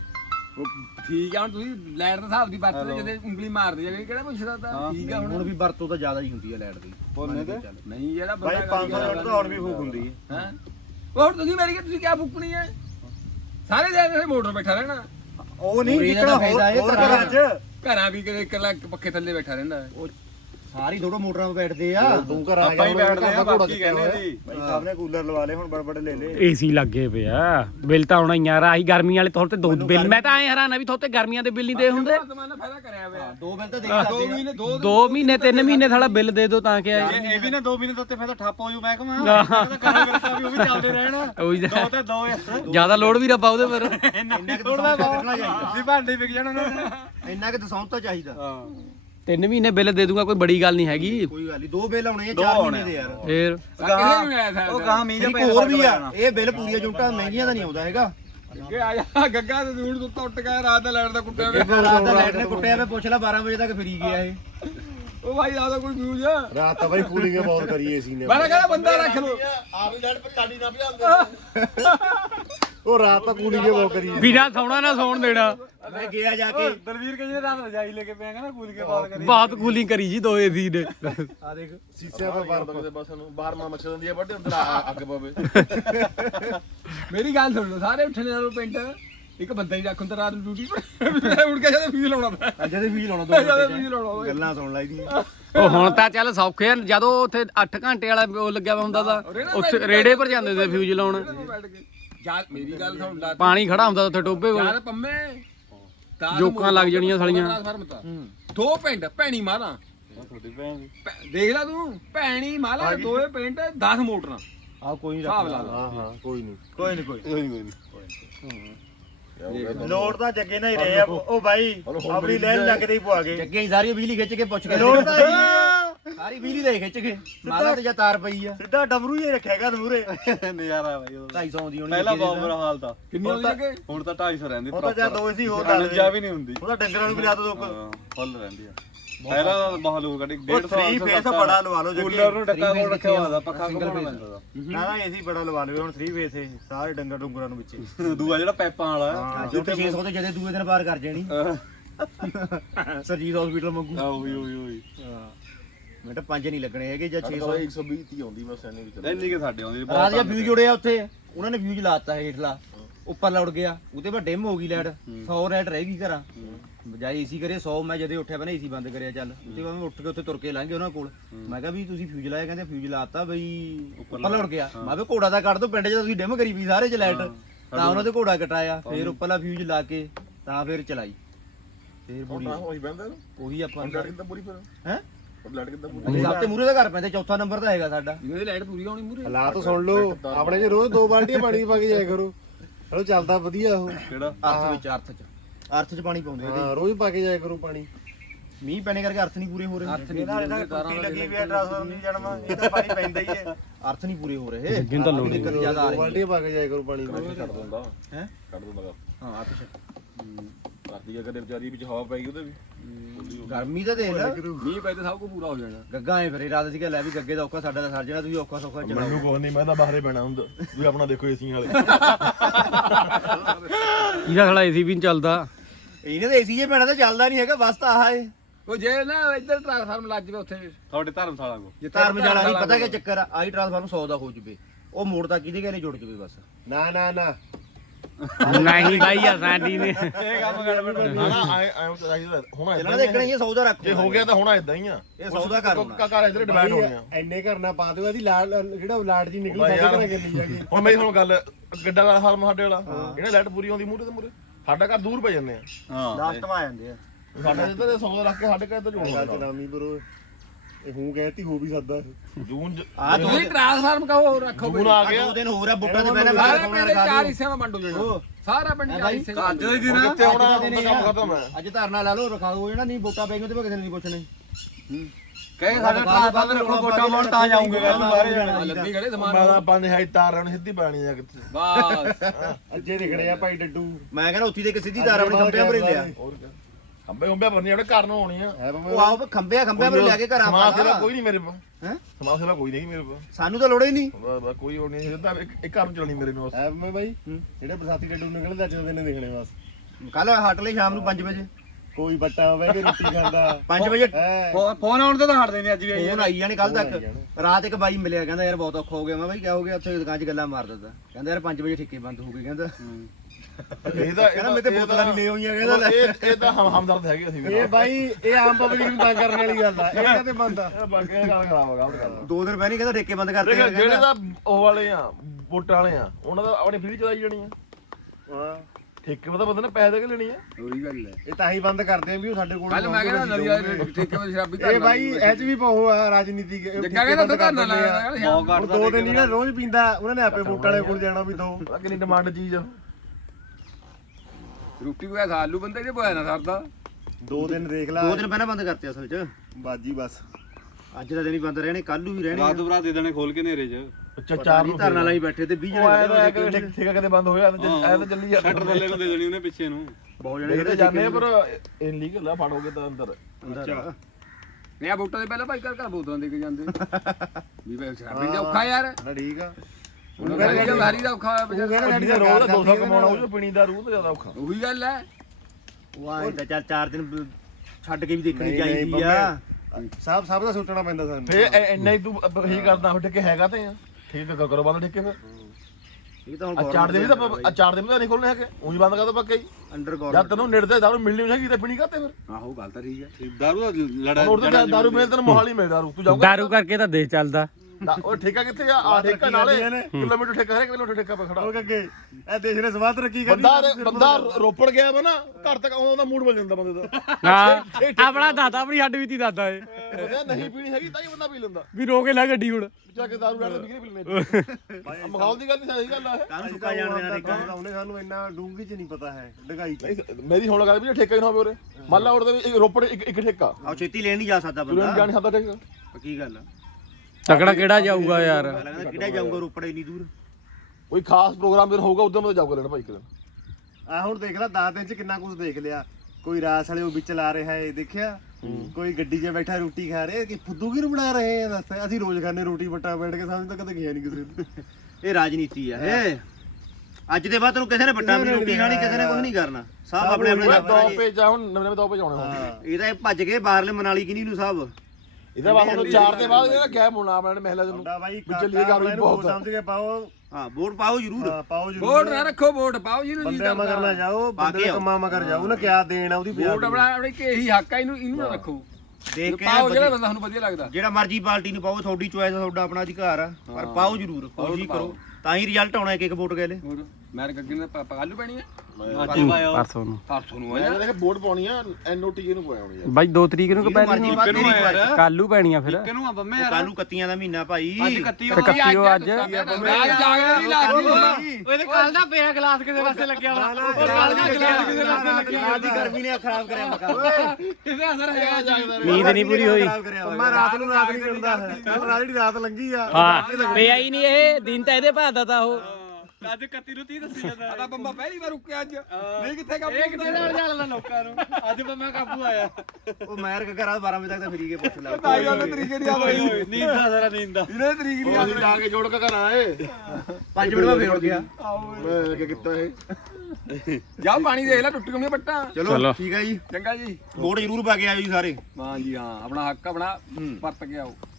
ਠੀਕ ਆ ਹੁਣ ਤੁਸੀਂ ਲਾਈਟ ਦੇ ਹਿਸਾਬ ਦੀ ਵਰਤਦੇ ਜਦੇ ਉਂਗਲੀ ਮਾਰਦੀ ਆ ਕਿਹੜਾ ਪੁੱਛਦਾ ਤਾਂ ਠੀਕ ਆ ਹੁਣ ਵੀ ਵਰਤੋਂ ਤਾਂ ਜ਼ਿਆਦਾ ਹੀ ਹੁੰਦੀ ਹੈ ਲਾਈਟ ਦੀ ਬੋਲਨੇ ਤੇ ਨਹੀਂ ਜਿਹੜਾ ਬਾਈ 500 ਯੂਨਿਟ ਤਾਂ ਹੁਣ ਵੀ ਫੂਕ ਹੁੰਦੀ ਹੈ ਹੈ ਹੋਰ ਤੁਸੀਂ ਮੇਰੀ ਤੁਸੀਂ ਕੀ ਫੁੱਕਣੀ ਹੈ ਸਾਰੇ ਦੇ ਮੋਟਰ ਬੈਠਾ ਰਹਿਣਾ ਉਹ ਨਹੀਂ ਹੋਰ ਇਹਦਾ ਨਿਕਣਾ ਫਾਇਦਾ ਇਹ ਹੋਰ ਘਰਾਂ ਘਰਾਂ 'ਚ ਘਰਾਂ ਵੀ ਕਿਤੇ ਇਕੱਲਾ ਪੱਖੇ ਥੱਲੇ ਬੈਠਾ ਰਹਿੰਦਾ ਹੈ ਉਹ ਸਾਰੀ ਥੋੜਾ ਮੋਟਰਾਂ 'ਤੇ ਬੈਠਦੇ ਆ ਤੂੰ ਘਰ ਆਪਾਂ ਹੀ ਬੈਠਦੇ ਆ ਬਾਕੀ ਕਹਿੰਦੇ ਸੀ ਬਾਈ ਸਾਹਿਬ ਨੇ ਕੂਲਰ ਲਵਾ ਲਏ ਹੁਣ ਬੜਬੜ ਲੈ ਲੇ ਏਸੀ ਲੱਗੇ ਪਿਆ ਬਿੱਲ ਤਾਂ ਆਉਣਾ ਹੀ ਆ ਰਾਹੀ ਗਰਮੀ ਵਾਲੇ ਤੌਰ ਤੇ 2 ਬਿੱਲ ਮੈਂ ਤਾਂ ਐ ਹੈਰਾਨ ਆ ਵੀ ਥੋਤੇ ਗਰਮੀਆਂ ਦੇ ਬਿੱਲ ਨਹੀਂ ਦੇ ਹੁੰਦੇ ਜ਼ਮਾਨਾ ਫਾਇਦਾ ਕਰਿਆ ਹੋਇਆ 2 ਬਿੱਲ ਤਾਂ ਦੇਖ ਦੋ ਸਕਦੇ ਆ ਮਹੀਨੇ 2 ਮਹੀਨੇ 3 ਮਹੀਨੇ ਸਾਲਾ ਬਿੱਲ ਦੇ ਦੋ ਤਾਂ ਕਿ ਆਏ ਇਹ ਵੀ ਨਾ 2 ਮਹੀਨੇ ਤੱਕ ਫਿਰ ਤਾਂ ਠੱਪ ਹੋ ਜੂ ਮੈਂ ਕਹਾਂ ਵੀ ਉਹ ਵੀ ਚੱਲਦੇ ਰਹਿਣਾ ਉਹੀ ਤਾਂ ਦੋ ਤੇ ਦੋ ਯਾਰ ਜਿਆਦਾ ਲੋਡ ਵੀ ਨਾ ਪਾਉ ਉਹਦੇ ਪਰ ਇੰਨਾ ਕਿ ਦਸਾਂ ਕੱਢਣਾ ਚਾਹੀਦਾ ਵੀ ਭਾਂਡੇ ਵਿਕ ਜਾਣ ਉਹਨਾਂ ਦੇ ਇੰਨਾ ਕਿ ਦਸਾਂ ਤਾਂ ਚਾਹੀਦਾ ਹਾਂ 3 ਮਹੀਨੇ ਬਿੱਲ ਦੇ ਦੂੰਗਾ ਕੋਈ ਬੜੀ ਗੱਲ ਨਹੀਂ ਹੈਗੀ ਕੋਈ ਗੱਲ ਨਹੀਂ 2 ਬਿੱਲ ਆਉਣੇ ਆ 4 ਮਹੀਨੇ ਦੇ ਯਾਰ ਫੇਰ ਕਿਸੇ ਨੂੰ ਆਇਆ ਉਹ ਗਾਂ ਮੀਂਹ ਦੇ ਇੱਕ ਹੋਰ ਵੀ ਆ ਇਹ ਬਿੱਲ ਪੂਰੀਆਂ ਜੁੰਟਾਂ ਮਹਿੰਗੀਆਂ ਦਾ ਨਹੀਂ ਆਉਂਦਾ ਹੈਗਾ ਅੱਗੇ ਆ ਜਾ ਗੱਗਾ ਤੇ ਦੂੜ ਤੋਂ ਉੱਟ ਗਿਆ ਰਾਤ ਦਾ ਲਾਈਟ ਦਾ ਕੁੱਟਿਆ ਹੋਇਆ ਰਾਤ ਦਾ ਲਾਈਟ ਨੇ ਕੁੱਟਿਆ ਵੇ ਪੁੱਛ ਲੈ 12 ਵਜੇ ਤੱਕ ਫਰੀ ਗਿਆ ਇਹ ਉਹ ਭਾਈ ਰਾਤ ਦਾ ਕੋਈ ਨਿਊਜ਼ ਰਾਤ ਤਾਂ ਬਾਈ ਕੂਲਿੰਗ ਬਹੁਤ ਕਰੀ ਏਸੀ ਨੇ ਮੈਂ ਕਹਿੰਦਾ ਬੰਦਾ ਰੱਖ ਲੋ ਆਵੀ ਲੈਟ ਪਰ ਕਾਡੀ ਨਾ ਭਜਾਉਂਦੇ ਉਹ ਰਾਤ ਤਾਂ ਕੂਲਿੰਗ ਬਹੁਤ ਕਰੀ ਬਿਨਾ ਸੌਣਾ ਨਾ ਸੌਣ ਦੇਣਾ ਮੈਂ ਗਿਆ ਜਾ ਕੇ ਦਲਵੀਰ ਕਹਿੰਦੇ ਰਾਤ ਰਜਾਈ ਲੈ ਕੇ ਪਿਆਗਾ ਨਾ ਕੂਲ ਕੇ ਬਾਤ ਕਰੀ ਬਹੁਤ ਕੂਲਿੰਗ ਕਰੀ ਜੀ 2 ਏਸੀ ਨੇ ਆ ਦੇਖ ਸੀਸਿਆਂ ਪਰ ਬਾਰ ਬਸ ਨੂੰ ਬਾਹਰਮਾ ਮੱਛਰ ਹੁੰਦੀ ਆ ਵੱਡੇ ਅੰਦਰ ਅੱਗ ਪਵੇ ਮੇਰੀ ਗੱਲ ਸੁਣ ਲਓ ਸਾਰੇ ਉੱਠਣੇ ਨਾਲੋਂ ਪਿੰਡ ਇੱਕ ਬੰਦਾ ਹੀ ਰੱਖ ਹੁੰਦਾ ਰਾਤ ਨੂੰ ਡਿਊਟੀ ਪਰ ਉੱਠ ਕੇ ਜਦੋਂ ਫੀਲ ਲਾਉਣਾ ਪਿਆ ਅੱਜ ਦੇ ਫੀਲ ਆਉਣਾ ਜਦੋਂ ਫੀਲ ਲਾਉਣਾ ਗੱਲਾਂ ਸੁਣ ਲਈ ਦੀਆਂ ਉਹ ਹੁਣ ਤਾਂ ਚੱਲ ਸੌਖੇ ਆ ਜਦੋਂ ਉੱਥੇ 8 ਘੰਟੇ ਵਾਲਾ ਉਹ ਲੱਗਿਆ ਵਾ ਹੁੰਦਾ ਤਾਂ ਉੱਥੇ ਰੇੜੇ ਪਰ ਜਾਂਦੇ ਤੇ ਫਿਊਜ਼ ਲਾਉਣ ਬੈਠ ਕੇ ਯਾਰ ਮੇਰੀ ਗੱਲ ਸੁਣ ਲਾ ਪਾਣੀ ਖੜਾ ਹੁੰਦਾ ਉੱਥੇ ਟੋਬੇ ਕੋਲ ਯਾਰ ਪੰਮੇ ਜੋਕਾਂ ਲੱਗ ਜਾਣੀਆਂ ਸਾਲੀਆਂ। ਦੋ ਪਿੰਡ ਭੈਣੀ ਮਾਲਾ ਤੁਹਾਡੀ ਭੈਣ ਦੀ ਦੇਖ ਲੈ ਤੂੰ ਭੈਣੀ ਮਾਲਾ ਦੋਏ ਪਿੰਡ 10 ਮੋਟਰਾਂ ਆ ਕੋਈ ਨਹੀਂ ਹਿਸਾਬ ਲਾ ਲਾ ਹਾਂ ਹਾਂ ਕੋਈ ਨਹੀਂ ਕੋਈ ਨਹੀਂ ਲੋੜ ਤਾਂ ਜੱਗੇ ਨਾਲ ਹੀ ਰਹੇ ਆ ਉਹ ਬਾਈ ਆਪਣੀ ਲੈਣ ਲੱਗਦੇ ਹੀ ਪਵਾ ਗਏ ਜੱਗੇ ਹੀ ਸਾਰੀ ਬਿਜਲੀ ਖਿੱਚ ਕੇ ਪੁੱਛ ਕੇ ਲੋੜ ਤਾਂ ਹੀ ਸਾਰੀ ਬਿਜਲੀ ਦੇ ਖਿੱਚ ਕੇ ਮਾਲਾ ਤੇ ਜਾਂ ਤਾਰ ਪਈ ਆ ਸਿੱਧਾ ਡਬਰੂ ਹੀ ਰੱਖੇਗਾ ਦੂਰੇ ਨਜ਼ਾਰਾ ਬਾਈ ਉਹਦਾ 250 ਦੀ ਹੋਣੀ ਪਹਿਲਾਂ ਬਹੁਤ ਬੁਰਾ ਹਾਲ ਤਾਂ ਕਿੰਨੀ ਹੁੰਦੀ ਲੱਗੇ ਹੁਣ ਤਾਂ 250 ਰਹਿੰਦੀ ਉਹ ਤਾਂ ਜਾਂ ਦੋ ਸੀ ਹੋਰ ਲਾ ਜਾ ਵੀ ਨਹੀਂ ਹੁੰਦੀ ਉਹਦਾ ਡੰਗਰਾਂ ਨੂੰ ਵੀ ਲਾ ਦੋ ਫੁੱਲ ਰਹਿੰਦੀ ਆ ਪਹਿਲਾਂ ਤਾਂ ਬਹੁਤ ਲੋਕ ਕੱਢੀ ਉਹ 3 ਫੇਸ ਬੜਾ ਲਵਾ ਲਓ ਜੱਗੇ ਕੂਲਰ ਨੂੰ ਡੱਕਾ ਕੋਲ ਰੱਖਿਆ ਹੋਇਆ ਦਾ ਪੱਖਾ ਕੋਲ ਪੈਂਦਾ ਦਾ ਨਾ ਨਾ ਏਸੀ ਬੜਾ ਲਵਾ ਲਓ ਹੁਣ 3 ਫੇਸ ਇਹ ਸਾਰੇ ਡੰਗਰ ਡੁੰਗਰਾਂ ਨੂੰ ਵਿੱਚੇ ਦੂਆ ਜਿਹੜਾ ਪੈਪਾਂ ਵਾਲਾ ਜਿੱਥੇ 600 ਤੇ ਜਦੇ ਦੂਏ ਦਿਨ ਪਾਰ ਕਰ ਜਾਣੀ ਸਰਜੀਤ ਹਸਪੀਟਲ ਮੰਗੂ ਓਏ ਮੈਂ ਤਾਂ 5 ਨਹੀਂ ਲੱਗਣੇ ਹੈਗੇ ਜਾਂ 600 120 30 ਆਉਂਦੀ ਬਸ ਐਨੇ ਵਿੱਚ ਇੰਨੀ ਕਿ ਸਾਡੇ ਆਉਂਦੀ ਰਾਤ ਜਾਂ ਫਿਊਜ਼ ਉੜਿਆ ਉੱਥੇ ਉਹਨਾਂ ਨੇ ਫਿਊਜ਼ ਲਾਤਾ ਹੇਠਲਾ ਉੱਪਰ ਲੜ ਗਿਆ ਉਹਦੇ ਪਰ ਡਿਮ ਹੋ ਗਈ ਲਾਈਟ 100 ਲਾਈਟ ਰਹਿ ਗਈ ਘਰਾਂ ਬਜਾਏ ਏਸੀ ਕਰੇ 100 ਮੈਂ ਜਦੇ ਉੱਠਿਆ ਪਹਿਲਾਂ ਏਸੀ ਬੰਦ ਕਰਿਆ ਚੱਲ ਤੇ ਮੈਂ ਉੱਠ ਕੇ ਉੱਥੇ ਤੁਰ ਕੇ ਲੰਘ ਗਿਆ ਉਹਨਾਂ ਕੋਲ ਮੈਂ ਕਿਹਾ ਵੀ ਤੁਸੀਂ ਫਿਊਜ਼ ਲਾਇਆ ਕਹਿੰਦੇ ਫਿਊਜ਼ ਲਾਤਾ ਬਈ ਉੱਪਰ ਲੜ ਗਿਆ ਮੈਂ ਕਿਹਾ ਘੋੜਾ ਦਾ ਕੱਢ ਦੋ ਪਿੰਡ 'ਚ ਤੁਸੀਂ ਡਿਮ ਕਰੀ ਵੀ ਸਾਰੇ 'ਚ ਲਾਈਟ ਤਾਂ ਉਹਨਾਂ ਦੇ ਘੋੜਾ ਕਟਾਇਆ ਫਿਰ ਉੱਪਰਲਾ ਫਿਊਜ਼ ਲਾ ਕੇ ਤਾਂ ਫਿਰ ਚਲਾਈ ਫਿਰ ਪੂਰੀ ਉਹੀ ਆਪਾਂ ਹੈ ਲਾਈਟ ਕਿੱਦਾਂ ਪੂਰੀ ਸਭ ਤੇ ਮੂਰੇ ਦਾ ਘਰ ਪੈਂਦਾ ਚੌਥਾ ਨੰਬਰ ਤਾਂ ਹੈਗਾ ਸਾਡਾ ਜਿਹਨਾਂ ਦੀ ਲਾਈਟ ਪੂਰੀ ਆਉਣੀ ਮੂਰੇ ਹਾਲਾਤ ਸੁਣ ਲਓ ਆਪਣੇ ਜੇ ਰੋਜ਼ 2 ਬਾਲਟੀਆਂ ਪਾਣੀ ਪਾ ਕੇ ਜਾਇਆ ਕਰੋ ਚਲੋ ਚੱਲਦਾ ਵਧੀਆ ਉਹ ਕਿਹੜਾ ਅਰਥ ਚ ਪਾਣੀ ਪਾਉਂਦੇ ਹਾਂ ਰੋਜ਼ ਪਾ ਕੇ ਜਾਇਆ ਕਰੋ ਪਾਣੀ ਮੀਂਹ ਪੈਣੇ ਕਰਕੇ ਅਰਥ ਨਹੀਂ ਪੂਰੇ ਹੋ ਰਹੇ ਟੁੱਟੀ ਲੱਗੀ ਵੀ ਟ੍ਰਾਂਸਫਾਰਮਰ ਨਹੀਂ ਜਨਮ ਇਹ ਤਾਂ ਪਾਣੀ ਪੈਂਦਾ ਹੀ ਹੈ ਅਰਥ ਨਹੀਂ ਪੂਰੇ ਹੋ ਰਹੇ ਜਿੰਨ ਤਾਂ ਲੋੜ ਦਿੱਕਤ ਜ਼ਿਆਦਾ ਆ ਰਹੀ ਬਾਲਟੀਆਂ ਪਾ ਕੇ ਜਾਇਆ ਕਰੋ ਪਾਣੀ ਕੱਢ ਦਿੰਦਾ ਹੈ ਕੱਢ ਦਿੰਦਾ ਹਾਂ ਅਰਥ ਚ ਕਰਦੀ ਆ ਕਦੇ ਵਿਚਾਰੀ ਵਿੱਚ ਹਵਾ ਪੈ ਗਈ ਉਹਦੇ ਵੀ ਗਰਮੀ ਤਾਂ ਦੇਖ ਲੈ ਮੀਂਹ ਪੈ ਤੇ ਸਭ ਕੁਝ ਪੂਰਾ ਹੋ ਜਾਣਾ ਗੱਗਾ ਐ ਫਿਰ ਰਾਤ ਸੀਗਾ ਲੈ ਵੀ ਗੱਗੇ ਦਾ ਔਖਾ ਸਾਡਾ ਤਾਂ ਸਰ ਜਾਣਾ ਤੁਸੀਂ ਔਖਾ ਸੌਖਾ ਚਲਾਓ ਮੈਨੂੰ ਕੋਈ ਨਹੀਂ ਮੈਂ ਤਾਂ ਬਾਹਰੇ ਪੈਣਾ ਹੁੰਦਾ ਤੁਸੀਂ ਆਪਣਾ ਦੇਖੋ ਏਸੀਆਂ ਵਾਲੇ ਇਹਦਾ ਸਾਲਾ ਏਸੀ ਵੀ ਨਹੀਂ ਚੱਲਦਾ ਇਹਨੇ ਤਾਂ ਏਸੀ ਜੇ ਪੈਣਾ ਤਾਂ ਚੱਲਦਾ ਨਹੀਂ ਹੈਗਾ ਬਸ ਤਾਂ ਆਹ ਏ ਉਹ ਜੇ ਨਾ ਇੱਧਰ ਟ੍ਰਾਂਸਫਾਰਮ ਲੱਜ ਜਵੇ ਉੱਥੇ ਤੁਹਾਡੇ ਧਰਮਸ਼ਾਲਾ ਕੋ ਜੇ ਤਾਰ ਮਜਾਲਾ ਨਹੀਂ ਪਤਾ ਕਿ ਚੱਕਰ ਆ ਆਈ ਟ੍ਰਾਂਸਫਾਰਮ 100 ਦਾ ਹੋ ਜਵੇ ਉਹ ਮੋੜ ਤਾਂ ਕਿਹਦੇ ਘਰੇ ਜੁੜ ਜਵੇ ਬਸ ਨਾ ਨਾ ਨਾ ਨਹੀਂ ਬਾਈ ਆ ਸਾਡੀ ਨੇ ਇਹ ਕੰਮ ਗੜਬੜ ਨਾ ਆਏ ਹੋਣਾ ਚੱਲਣਾ ਤਾਂ ਇੱਕ ਨਹੀਂ 100 ਦਾ ਰੱਖੋ ਜੇ ਹੋ ਗਿਆ ਤਾਂ ਹੋਣਾ ਇਦਾਂ ਹੀ ਆ ਇਹ 100 ਦਾ ਕਰ ਹੋਣਾ ਘਰ ਇਧਰ ਡਿਵਾਈਡ ਹੋਣੇ ਆ ਐਨੇ ਘਰ ਨਾ ਪਾ ਦਿਓ ਇਹਦੀ ਲਾੜ ਜਿਹੜਾ ਲਾੜ ਜੀ ਨਿਕਲੀ ਸਾਡੇ ਘਰਾਂ ਕਿੰਨੀ ਹੈਗੀ ਹੁਣ ਮੇਰੀ ਹੁਣ ਗੱਲ ਗੱਡਾ ਵਾਲਾ ਹਾਲ ਸਾਡੇ ਵਾਲਾ ਇਹਨੇ ਲਾਈਟ ਪੂਰੀ ਆਉਂਦੀ ਮੂਰੇ ਤੇ ਮੂਰੇ ਸਾਡਾ ਘਰ ਦੂਰ ਪੈ ਜਾਂਦੇ ਆ ਹਾਂ ਲਾਸਟ ਆ ਜਾਂਦੇ ਆ ਸਾਡੇ ਇੱਧਰ 100 ਰੱਖ ਕੇ ਸਾਡੇ ਘਰ ਇੱਧਰ ਜੋੜਨਾ ਚਲਾਮੀ ਪਰ ਇਹ ਹੂੰ ਕਹਿਤੀ ਹੋ ਵੀ ਸਕਦਾ ਜੂਨ ਆ ਤੁਸੀਂ ਟ੍ਰਾਂਸਫਾਰਮ ਕਹੋ ਰੱਖੋ ਜੂਨ ਆ ਗਿਆ 2 ਦਿਨ ਹੋਰ ਆ ਬੁੱਟਾਂ ਦੇ ਪਹਿਲਾਂ ਸਾਰੇ ਪਿੰਡ 4 ਹਿੱਸਿਆਂ ਵਿੱਚ ਵੰਡੋ ਜਿਹੜਾ ਸਾਰਾ ਪਿੰਡ 4 ਹਿੱਸੇ ਵਿੱਚ ਅੱਜ ਦੇ ਦਿਨ ਕਿੱਥੇ ਆਉਣਾ ਹੁਣ ਤਾਂ ਕੰਮ ਖਤਮ ਹੈ ਅੱਜ ਧਰਨਾ ਲਾ ਲਓ ਰਖਾਓ ਜਿਹੜਾ ਨਹੀਂ ਵੋਟਾਂ ਪੈ ਗਈਆਂ ਤੇ ਕਿਸੇ ਨੇ ਨਹੀਂ ਪੁੱਛਣੇ ਕਹੇ ਸਾਡਾ ਟ੍ਰਾਂਸਫਾਰਮਰ ਰੱਖੋ ਵੋਟਾਂ ਪਾਉਣ ਤਾਂ ਜਾਉਂਗੇ ਕੱਲ ਨੂੰ ਬਾਹਰ ਜਾਣਾ ਲੱਗੀ ਖੜੇ ਮੈਂ ਸਮਾਨ ਤਾਂ 5000 ਤਾਰ ਰਹਿਣ ਸਿੱਧੀ ਪਾਣੀ ਆ ਕਿੱਥੇ ਬਸ ਅੱਜੇ ਦਿਖੜੇ ਆ ਭਾਈ ਡੱਡੂ ਮੈਂ ਕਹਿੰਦਾ ਉੱਥੇ ਦੇ ਇੱਕ ਸਿੱਧੀ ਤਾਰ ਆਪਣੇ ਖੰਭਿਆਂ ਪਰ ਲਿਆ ਹੋਰ ਕਿਆ ਖੰਬੇ ਖੰਬੇ ਬੰਨੇ ਆਪਣੇ ਘਰ ਨੂੰ ਆਉਣੀ ਆ ਹੈ ਉਹ ਆਓ ਖੰਭਿਆਂ ਪਰ ਲਿਆ ਕੇ ਘਰ ਸਮਾਜ ਸੇਵਾ ਆਪਾਂ ਕੋਈ ਨਹੀਂ ਮੇਰੇ ਪਾ ਹੈ ਸਮਾਜ ਸੇਵਾ ਕੋਈ ਨਹੀਂ ਮੇਰੇ ਪਾ ਸਾਨੂੰ ਤਾਂ ਲੋੜ ਹੀ ਨਹੀਂ ਕੋਈ ਉਹ ਨਹੀਂ ਸਿੱਧਾ ਇੱਕ ਘਰ ਨੂੰ ਚਲਾਉਣੀ ਮੇਰੇ ਨੂੰ ਬਸ ਹੈ ਮੈਂ ਬਾਈ ਜਿਹੜੇ ਬਰਸਾਤੀ ਡੱਡੂ ਨਿਕਲਦੇ ਅੱਜ ਦੇ ਦਿਨ ਦਿਖਣੇ ਬਸ ਕੱਲ ਹਟ ਲਈ ਸ਼ਾਮ ਨੂੰ 5 ਵਜੇ ਕੋਈ ਬੱਟਾ ਬਹਿ ਕੇ ਰੋਟੀ ਖਾਂਦਾ 5 ਵਜੇ ਹੈ ਫੋਨ ਆਉਣ ਤੋਂ ਤਾਂ ਹਟਦੇ ਨਹੀਂ ਅੱਜ ਵੀ ਆਈ ਫੋਨ ਆਈ ਜਾਣੇ ਕੱਲ ਤੱਕ ਰਾਤ ਇੱਕ ਬਾਈ ਮਿਲਿਆ ਕਹਿੰਦਾ ਯਾਰ ਬਹੁਤ ਔਖਾ ਹੋ ਗਿਆ ਮੈਂ ਬਾਈ ਕੀ ਹੋ ਗਿਆ ਉੱਥੇ ਦੁਕਾਨ 'ਚ ਗੱਲਾਂ ਮਾਰ ਦਿੰਦਾ ਕਹਿੰਦਾ ਯਾਰ 5 ਵਜੇ ਠੇਕੇ ਬੰਦ ਹੋ ਗਏ ਕਹਿੰਦਾ ਇਹਦਾ ਕਹਿੰਦਾ ਮੇਰੇ ਤੇ ਬੋਤਲਾਂ ਨਹੀਂ ਲੈ ਹੋਈਆਂ ਕਹਿੰਦਾ ਲੈ ਇਹ ਤਾਂ ਹਮਦਰਦ ਹੈਗੇ ਅਸੀਂ ਵੀ ਇਹ ਬਾਈ ਇਹ ਆਮ ਪਬਲਿਕ ਨੂੰ ਤੰਗ ਕਰਨ ਵਾਲੀ ਗੱਲ ਆ ਇਹ ਕਾਹਤੇ ਬੰਦਾ ਬਾਕੀ ਇਹ ਗੱਲ ਖਰਾਬ ਹੋ ਗਿਆ 2 ਦਿਨ ਪਹਿਲਾਂ ਕਹਿੰਦਾ ਠੇਕੇ ਬੰਦ ਕਰਤੇ ਜਿਹੜੇ ਜਿਹੜੇ ਦਾ ਉਹ ਵਾਲੇ ਆ ਵੋਟਾਂ ਵਾਲੇ ਆ ਉਹਨਾਂ ਦਾ ਆਪਣੀ ਫ੍ਰੀ ਚਲਾਈ ਜਾਣੀ ਆ ਹਾਂ ਠੇਕੇ ਪਤਾ ਬੰਦੇ ਨੇ ਪੈਸੇ ਦੇ ਕੇ ਲੈਣੀ ਆ ਉਹੀ ਗੱਲ ਹੈ ਇਹ ਤਾਂ ਹੀ ਬੰਦ ਕਰਦੇ ਆ ਵੀ ਉਹ ਸਾਡੇ ਕੋਲ ਕੱਲ ਮੈਂ ਕਹਿੰਦਾ ਨਦੀਆਂ ਠੇਕੇ ਵਿੱਚ ਸ਼ਰਾਬੀ ਇਹ ਬਾਈ ਐਚ ਵੀ ਬਹੁ ਆ ਰਾਜਨੀਤੀ ਜੱਗਾ ਕਹਿੰਦਾ ਉੱਥੇ ਧਰਨਾ ਲਾਇਆ ਉਹ 2 ਦਿਨ ਜਿਹੜਾ ਰੋਜ਼ ਪੀਂਦਾ ਉਹਨਾਂ ਨੇ ਆਪੇ ਵੋਟਾਂ ਵਾਲੇ ਕੋਲ ਜਾਣਾ ਵੀ ਦੋ ਆਹ ਕਿੰਨੀ ਡਿਮਾਂਡ ਚੀਜ਼ ਆ ਰੋਟੀ ਕੋਈ ਆਲੂ ਬੰਦੇ ਜੇ ਬੋਇਆ ਨਾ ਸਰਦਾ 2 ਦਿਨ ਦੇਖ ਲਾ 2 ਦਿਨ ਪਹਿਲਾਂ ਬੰਦ ਕਰਤੇ ਅਸਲ 'ਚ ਬਾਜੀ ਬਸ ਅੱਜ ਦਾ ਦਿਨ ਹੀ ਬੰਦ ਰਹਿਣੇ ਕੱਲ ਨੂੰ ਵੀ ਰਹਿਣੇ ਰਾਤ ਬਰਾਤ ਦੇ ਦੇਣੇ ਖੋਲ ਕੇ ਨੇਰੇ 'ਚ ਚਾਰ ਨੂੰ ਧਰਨਾ ਲਾਈ ਬੈਠੇ ਤੇ 20 ਜਣੇ ਠੇਕਾ ਕਦੇ ਬੰਦ ਹੋਇਆ ਐ ਤਾਂ ਚੱਲੀ ਜਾਂਦਾ ਸ਼ਟਰ ਥੱਲੇ ਨੂੰ ਦੇ ਦੇਣੀ ਉਹਨੇ ਪਿੱਛੇ ਨੂੰ ਬਹੁਤ ਇਹ ਜਣੇ ਤਾਂ ਜਾਂਦੇ ਆ ਪਰ ਇਨਲੀਗਲ ਆ ਫੜੋਗੇ ਤਾਂ ਅੰਦਰ ਅੱਛਾ ਨਹੀਂ ਆ ਵੋਟਾਂ ਦੇ ਪਹਿਲਾਂ ਭਾਈ ਘਰ ਬੋਤਲਾਂ ਦੇ ਕੇ ਜਾਂਦੇ ਵੀ ਭਾਈ ਸ਼ਰਾਬੀ ਦਾ ਔਖਾ ਯਾਰ ਨਾ ਠੀਕ ਆ ਹੁਣ ਕਹਿੰਦੇ ਕਿ ਹਾਰੀ ਦਾ ਔਖਾ ਹੋਇਆ ਵਿਚਾਰਾ ਗੱਡੀ ਦਾ ਰੋਜ਼ 200 ਕਮਾਉਣਾ ਉਹ ਪੀਣੀ ਦਾ ਰੂਹ ਤਾਂ ਜ਼ਿਆਦਾ ਔਖਾ ਉਹੀ ਗੱਲ ਹੈ ਵਾਹ ਤਾਂ ਚੱਲ 4 ਦਿਨ ਛੱਡ ਕੇ ਵੀ ਦੇਖਣੀ ਚਾਹੀਦੀ ਆ ਸਭ ਦਾ ਸੋਚਣਾ ਪੈਂਦਾ ਸਾਨੂੰ ਫੇ ਇੰਨਾ ਹੀ ਤੂੰ ਇਹੀ ਕਰਦਾ ਹੋ ਠੇਕੇ ਹੈਗਾ ਤੇ ਠੀਕ ਕਰੋ ਬੰਦ ਠੇਕੇ ਫਿਰ ਇਹ ਤਾਂ ਹੁਣ ਆ ਚਾਰ ਦੇ ਵੀ ਤਾਂ ਚਾਰ ਦੇ ਵੀ ਤਾਂ ਨਹੀਂ ਖੋਲਣੇ ਹੈਗੇ ਉਹੀ ਬੰਦ ਕਰ ਦੋ ਪੱਕੇ ਹੀ ਅੰਡਰ ਜਦ ਤੈਨੂੰ ਨਿੜਦੇ ਦਾਰੂ ਮਿਲਣੀ ਨਹੀਂ ਹੈਗੀ ਤੇ ਪੀਣੀ ਕਾਤੇ ਫਿਰ ਆਹੋ ਗੱਲ ਤਾਂ ਠੀਕ ਹੈ ਦਾਰੂ ਦਾ ਲੜਾ ਹੋਰ ਤਾਂ ਦਾਰੂ ਮਿਲ ਤੈਨੂੰ ਮੋਹਾਲੀ ਮਿਲ ਦਾਰੂ ਤੂੰ ਜਾਊਗਾ ਦਾਰੂ ਕਰਕੇ ਤਾਂ ਦੇਸ਼ ਚੱਲਦਾ ਉਹ ਠੇਕਾ ਕਿੱਥੇ ਆ ਠੇਕਾ ਨਾਲੇ ਕਿਲੋਮੀਟਰ ਠੇਕਾ ਹਰੇ ਕਿਲੋਮੀਟਰ ਠੇਕਾ ਪੇ ਖੜਾ ਉਹ ਅੱਗੇ ਇਹ ਦੇਸ਼ ਨੇ ਸਵਾਦ ਰੱਖੀ ਕਰਨੀ ਬੰਦਾ ਰੋਪੜ ਗਿਆ ਵਾ ਨਾ ਘਰ ਤੱਕ ਆਉਂਦਾ ਮੂਡ ਬਣ ਜਾਂਦਾ ਬੰਦੇ ਦਾ ਹਾਂ ਆਪਣਾ ਦਾਦਾ ਆਪਣੀ ਹੱਡ ਵੀ ਤੀ ਦਾਦਾ ਏ ਉਹਦਾ ਨਹੀਂ ਪੀਣੀ ਹੈਗੀ ਤਾਂ ਹੀ ਬੰਦਾ ਪੀ ਲੈਂਦਾ ਵੀ ਰੋਕੇ ਲੈ ਗੱਡੀ ਹੁਣ ਜਾ ਕੇ ਦਾਰੂ ਲੈਣ ਬਿਗਰੇ ਪੀ ਲੈਂਦੇ ਮਖੌਲ ਦੀ ਗੱਲ ਨਹੀਂ ਸਹੀ ਗੱਲ ਆ ਕਾਹਨੂੰ ਸੁੱਕਾ ਜਾਣ ਦੇਣਾ ਠੇਕਾ ਉਹਨੇ ਸਾਨੂੰ ਇੰਨਾ ਡੂੰਗੀ ਚ ਨਹੀਂ ਪਤਾ ਹੈ ਡਗਾਈ ਚ ਨਹੀਂ ਮੇਰੀ ਹੁਣ ਗੱਲ ਵੀ ਠੇਕਾ ਹੀ ਨਾ ਹੋਵੇ ਉਰੇ ਮੰਨ ਲਾ ਉਰੇ ਰੋਪੜ ਇੱਕ ਠੇਕਾ ਆਹ ਛੇਤੀ ਲੈਣ ਨਹੀਂ ਜਾ ਸਕਦਾ ਤੁਰਨ ਬੰਦਾ ਜਾਣ ਸਕਦਾ ਠੇਕਾ ਕੀ ਗੱਲ ਆ ਤਕੜਾ ਕਿਹੜਾ ਜਾਊਗਾ ਯਾਰ ਲੱਗਦਾ ਕਿਹੜਾ ਜਾਊਗਾ ਰੋਪੜ ਇੰਨੀ ਦੂਰ ਕੋਈ ਖਾਸ ਪ੍ਰੋਗਰਾਮ ਦਿਨ ਹੋਊਗਾ ਉਦੋਂ ਮੈਂ ਜਾਊਗਾ ਲੈਣ ਭਾਈ ਇੱਕ ਦਿਨ ਆ ਹੁਣ ਦੇਖ ਲੈ 10 ਦਿਨ ਚ ਕਿੰਨਾ ਕੁਝ ਦੇਖ ਲਿਆ ਕੋਈ ਰਾਸ ਵਾਲੇ ਉਹ ਵਿੱਚ ਲਾ ਰਿਹਾ ਹੈ ਦੇਖਿਆ ਕੋਈ ਗੱਡੀ 'ਚ ਬੈਠਾ ਰੋਟੀ ਖਾ ਰਿਹਾ ਕਿ ਫੁੱਦੂ ਕਿਹਨੂੰ ਬਣਾ ਰਹੇ ਆ ਦੱਸ ਅਸੀਂ ਰੋਜ਼ ਖਾਣੇ ਰੋਟੀ ਵੱਟਾ ਬੈਠ ਕੇ ਸਾਨੂੰ ਤਾਂ ਕਦੇ ਗਿਆ ਨਹੀਂ ਕਿਸੇ ਨੂੰ ਇਹ ਰਾਜਨੀਤੀ ਆ ਇਹ ਅੱਜ ਦੇ ਬਾਅਦ ਤੈਨੂੰ ਕਿਸੇ ਨੇ ਵੱਡਾ ਵੀ ਰੋਟੀ ਖਾਣੀ ਕਿਸੇ ਨੇ ਕੁਝ ਨਹੀਂ ਕਰਨਾ ਸਭ ਆਪਣੇ ਆਪਣੇ ਲੱਗ ਦੋ ਪੇਜ ਆ ਹੁਣ ਨਵੇਂ ਦੋ ਪੇਜ ਆਉਣੇ ਹੁਣ ਇਹ ਤਾਂ ਇਹ ਭੱਜ ਗਏ ਬਾਹਰਲੇ ਮਨਾਲੀ ਕਿਨੀ ਨੂੰ ਸਭ ਇਹਦਾ ਬਾਅਦ ਹੁਣ 4 ਦੇ ਬਾਅਦ ਇਹਦਾ ਗੈਪ ਹੋਣਾ ਆਪਣੇ ਮਹਿਲਾ ਨੂੰ ਮੁੰਡਾ ਬਾਈ ਚੱਲੀਏ ਗਾੜੀ ਬਹੁਤ ਸਮਝ ਕੇ ਪਾਓ ਹਾਂ ਵੋਟ ਪਾਓ ਜ਼ਰੂਰ ਹਾਂ, ਪਾਓ ਜਰੂਰ ਵੋਟ ਨਾ ਰੱਖੋ ਵੋਟ ਪਾਓ ਜਿਹਨੂੰ ਜੀ ਬੰਦੇ ਮਗਰ ਨਾ ਜਾਓ ਬੰਦੇ ਦੇ ਕੰਮਾਂ ਮਗਰ ਜਾਓ ਨਾ ਕਿਆ ਦੇਣਾ ਉਹਦੀ ਵੋਟ ਆਪਣਾ ਆਪਣੇ ਕਿ ਇਹੀ ਹੱਕ ਆ ਇਹਨੂੰ ਨਾ ਰੱਖੋ ਦੇਖ ਕੇ ਪਾਓ ਜਿਹੜਾ ਬੰਦਾ ਤੁਹਾਨੂੰ ਵਧੀਆ ਲੱਗਦਾ ਜਿਹੜਾ ਮਰਜ਼ੀ ਪਾਰਟੀ ਨੂੰ ਪਾਓ ਤੁਹਾਡੀ ਚੋਇਸ ਤੁਹਾਡਾ ਆਪਣਾ ਅਧਿਕਾਰ ਆ ਪਰ ਪਾਓ ਜ਼ਰੂਰ ਕੋਸ਼ਿਸ਼ ਕਰੋ ਤਾਂ ਹੀ ਰਿਜ਼ਲਟ ਆਉਣਾ ਇੱਕ ਵੋਟ ਗਏ ਲੈ ਹੋਰ ਮੈਂ ਗੱਗੇ ਨੇ ਆਲੂ ਪੈਣੀ ਹੈ ਪਰਸੋਂ ਨੂੰ ਪਰਸੋਂ ਨੂੰ ਮੈਂ ਦੇਖ ਵੋਟ ਪਾਉਣੀ ਆ ਐਨਓਟੀ ਨੂੰ ਪਾਉਣੀ ਆ ਬਾਈ 2 ਤਰੀਕ ਨੂੰ ਕਿ ਮਰਜ਼ੀ ਪਹਿਲੀ ਬਾਤ ਤੇਰੀ ਚੋਇਸ ਕੱਲੂ ਪੈਣੀਆਂ ਫਿਰ ਕਿਨੂੰ ਆ ਬੰਮੇ ਯਾਰ ਕਾਲੂ ਕੱਤੀਆਂ ਦਾ ਮਹੀਨਾ ਭਾਈ ਅੱਜ 31 ਤੇ ਕੱਤੀ ਉਹ ਅੱਜ ਰਾਜ ਜਾਗਦਾ ਨਹੀਂ ਲਾਜੀ ਉਹਦੇ ਕੱਲ ਦਾ ਪਿਆ ਗਲਾਸ ਕਿਸੇ ਪਾਸੇ ਲੱਗਿਆ ਵਾ ਉਹ ਕੱਲ ਦਾ ਗਲਾਸ ਕਿਸੇ ਪਾਸੇ ਲੱਗਿਆ ਰਾਤ ਦੀ ਗਰਮੀ ਨੇ ਖਰਾਬ ਕਰਿਆ ਮਕਾਨ ਇਹਦੇ ਅਸਰ ਹੈਗਾ ਜਾਗਦਾ ਨੀਂਦ ਨਹੀਂ ਪੂਰੀ ਹੋਈ ਮੈਂ ਰਾਤ ਨੂੰ ਰਾਤ ਨਹੀਂ ਕਰਦਾ ਹੈ ਕੱਲ ਰਾਤ ਜਿਹੜੀ ਰਾਤ ਲੰਗੀ ਆ ਹਾਂ ਪਿਆ ਹੀ ਨਹੀਂ ਇਹ ਦਿਨ ਤਾਂ ਇਹਦੇ ਭਾਦਾ ਤਾਂ ਉਹ ਅੱਜ 31 ਨੂੰ 30 ਦੱਸੀ ਜਾਂਦਾ ਆਦਾ ਬੰਬਾ ਪਹਿਲੀ ਵਾਰ ਰੁਕਿਆ ਅੱਜ ਨਹੀਂ ਕਿੱਥੇ ਕੰਮ ਇਹ ਕਿਤੇ ਨਾਲ ਚੱਲਦਾ ਲੋਕਾਂ ਨੂੰ ਅੱਜ ਬੰਮਾ ਕਾਬੂ ਆਇਆ ਉਹ ਮੈਰ ਘਰਾਂ 12 ਵਜੇ ਤੱਕ ਤਾਂ ਫਰੀ ਕੇ ਪੁੱਛ ਲੈ ਤਾਈ ਉਹਨੇ ਤਰੀਕੇ ਦੀ ਆਦਤ ਹੋਈ ਨੀਂਦ ਦਾ ਜ਼ਰਾ ਨੀਂਦ ਦਾ ਇਹਨੇ ਤਰੀਕ ਨਹੀਂ ਅਸੀਂ ਜਾ ਕੇ ਜੋੜ ਕੇ ਘਰ ਆਏ 5 ਮਿੰਟ ਬਾਅਦ ਫੇਰ ਉੱਠ ਗਿਆ ਮੈਂ ਕੀ ਕੀਤਾ ਇਹ ਜਾ ਪਾਣੀ ਦੇਖ ਲੈ ਟੁੱਟ ਗਈਆਂ ਪੱਟਾਂ ਚਲੋ ਠੀਕ ਹੈ ਜੀ ਚੰਗਾ ਜੀ ਵੋਟ ਜ਼ਰੂਰ ਪਾ ਕੇ ਆਇਓ ਜੀ ਸਾਰੇ ਹਾਂ ਜੀ ਹਾਂ ਆਪਣਾ ਹੱਕ ਆਪਣਾ ਪਰਤ ਕੇ ਆਓ